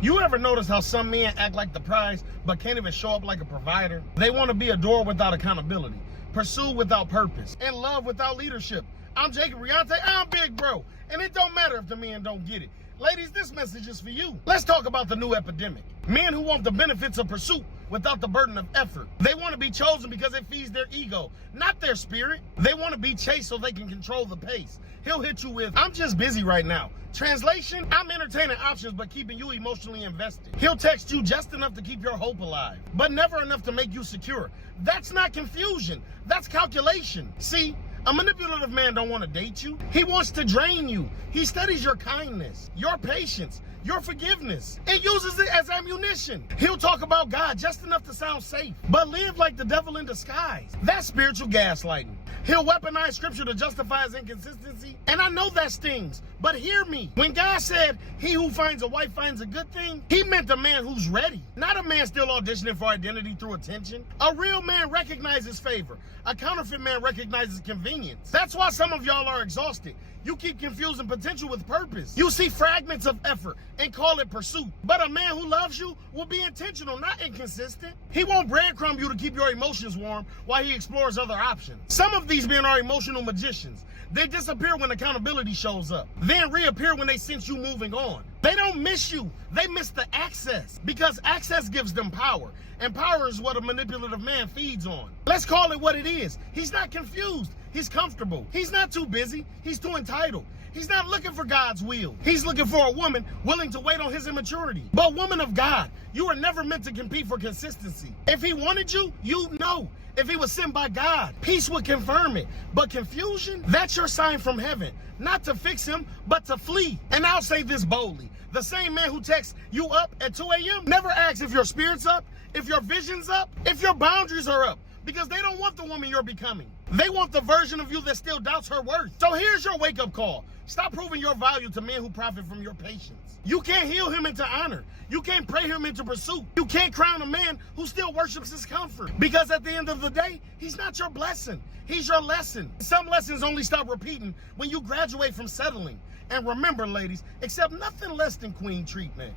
You ever notice how some men act like the prize, but can't even show up like a provider? They want to be adored without accountability, pursued without purpose, and loved without leadership. I'm Jacob Riante, I'm Big Bro, and it don't matter if the men don't get it. Ladies, this message is for you. Let's talk about the new epidemic. Men who want the benefits of pursuit without the burden of effort. They want to be chosen because it feeds their ego, not their spirit. They want to be chased so they can control the pace. He'll hit you with, I'm just busy right now. Translation, I'm entertaining options but keeping you emotionally invested. He'll text you just enough to keep your hope alive, but never enough to make you secure. That's not confusion, that's calculation. See, a manipulative man don't want to date you. He wants to drain you. He studies your kindness, your patience, your forgiveness, and uses it as ammunition. He'll talk about God just enough to sound safe, but live like the devil in disguise. That's spiritual gaslighting. He'll weaponize scripture to justify his inconsistency. And I know that stings, but hear me. When God said, he who finds a wife finds a good thing, he meant a man who's ready, not a man still auditioning for identity through attention. A real man recognizes favor. A counterfeit man recognizes convenience. That's why some of y'all are exhausted. You keep confusing potential with purpose. You see fragments of effort and call it pursuit. But a man who loves you will be intentional, not inconsistent. He won't breadcrumb you to keep your emotions warm while he explores other options. Some of these men are emotional magicians. They disappear when accountability shows up, then reappear when they sense you moving on. They don't miss you, they miss the access, because access gives them power, and power is what a manipulative man feeds on. Let's call it what it is. He's not confused, he's comfortable. He's not too busy, he's too entitled. He's not looking for God's will. He's looking for a woman willing to wait on his immaturity. But woman of God, you were never meant to compete for consistency. If he wanted you, you know. If he was sent by God, peace would confirm it. But confusion, that's your sign from heaven. Not to fix him, but to flee. And I'll say this boldly. The same man who texts you up at 2 a.m. never asks if your spirit's up, if your vision's up, if your boundaries are up. Because they don't want the woman you're becoming. They want the version of you that still doubts her worth. So here's your wake-up call. Stop proving your value to men who profit from your patience. You can't heal him into honor. You can't pray him into pursuit. You can't crown a man who still worships his comfort. Because at the end of the day, he's not your blessing. He's your lesson. Some lessons only stop repeating when you graduate from settling. And remember, ladies, accept nothing less than queen treatment.